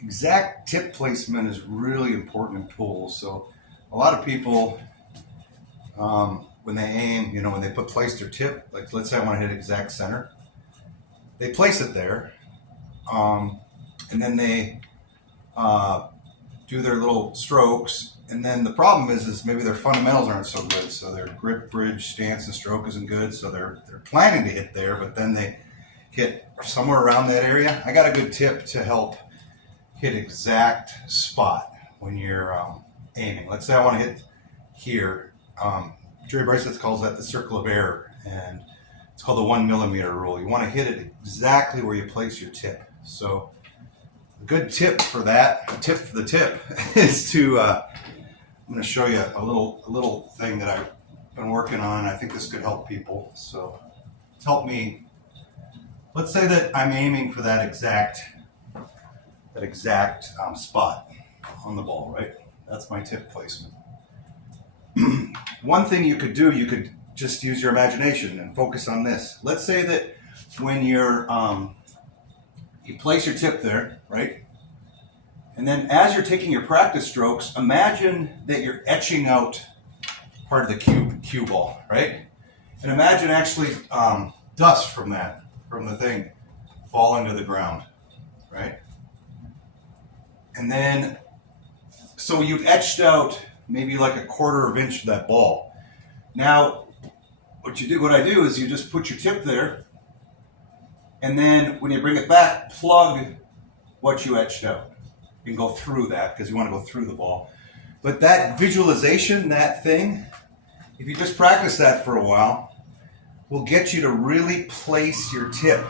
exact tip placement is really important in pool. So a lot of people, when they aim, when they place their tip, like let's say I want to hit exact center, they place it there, and then they do their little strokes. And then the problem is maybe their fundamentals aren't so good. So their grip, bridge, stance, and stroke isn't good. So they're planning to hit there, but then they hit somewhere around that area. I got a good tip to help hit exact spot when you're aiming. Let's say I want to hit here. Jerry Bryce calls that the circle of error, and it's called the 1 millimeter rule. You want to hit it exactly where you place your tip. So a good tip for that, is to I'm going to show you a little thing that I've been working on. I think this could help people. So it's helped me. Let's say that I'm aiming for that exact spot on the ball, right? That's my tip placement. One thing you could do, you could just use your imagination and focus on this. Let's say that when you're you place your tip there, right? And then as you're taking your practice strokes, imagine that you're etching out part of the cue ball, right? And imagine actually dust from the thing falling to the ground, right? And then, so you've etched out maybe like a 1/4 inch of that ball. Now, what I do is you just put your tip there, and then when you bring it back, plug what you etched out. You can go through that because you want to go through the ball. But that visualization, that thing, if you just practice that for a while, will get you to really place your tip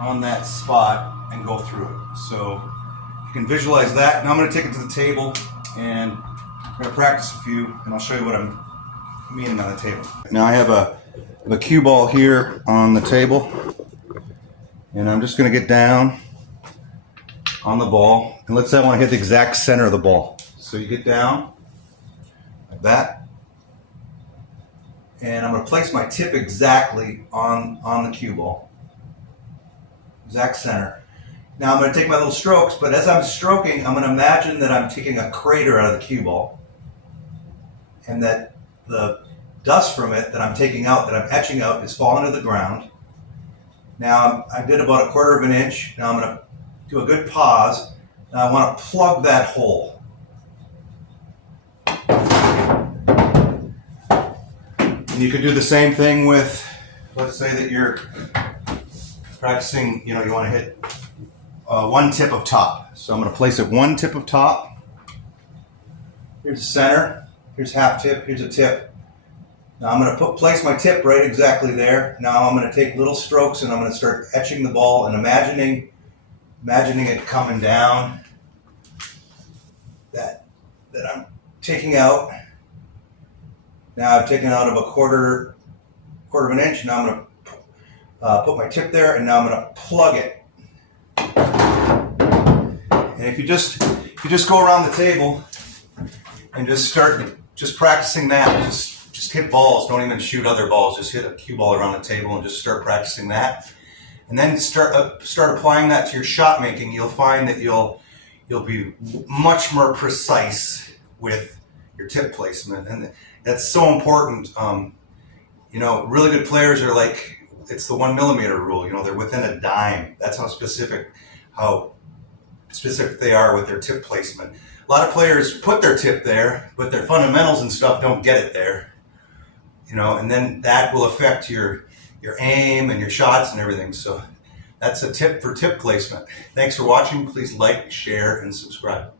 on that spot and go through it. So you can visualize that. Now I'm going to take it to the table and I'm going to practice a few, and I'll show you what I'm meaning on the table. Now I have a cue ball here on the table, and I'm just going to get down on the ball, and let's say I want to hit the exact center of the ball. So you get down like that, and I'm going to place my tip exactly on the cue ball, exact center. Now I'm going to take my little strokes, but as I'm stroking, I'm going to imagine that I'm taking a crater out of the cue ball, and that the dust from it that I'm taking out, that I'm etching out, is falling to the ground. Now I did about a 1/4 inch. Now I'm going to do a good pause. Now I want to plug that hole. And you could do the same thing with, let's say that you're practicing, you want to hit one tip of top. So I'm going to place it one tip of top. Here's the center. Here's half tip. Here's a tip. Now I'm going to place my tip right exactly there. Now I'm going to take little strokes and I'm going to start etching the ball and imagining it coming down that I'm taking out. Now I've taken out of a 1/4 inch. Now I'm going to put my tip there, and now I'm going to plug it. And if you just go around the table and just start practicing that, just hit balls. Don't even shoot other balls. Just hit a cue ball around the table and just start practicing that. And then start applying that to your shot making. You'll find that you'll be much more precise with your tip placement, and that's so important. Really good players are like, it's the 1 millimeter rule. They're within a dime. That's how specific they are with their tip placement. A lot of players put their tip there, but their fundamentals and stuff don't get it there. And then that will affect your aim and your shots and everything. So that's a tip for tip placement. Thanks for watching. Please like, share, and subscribe.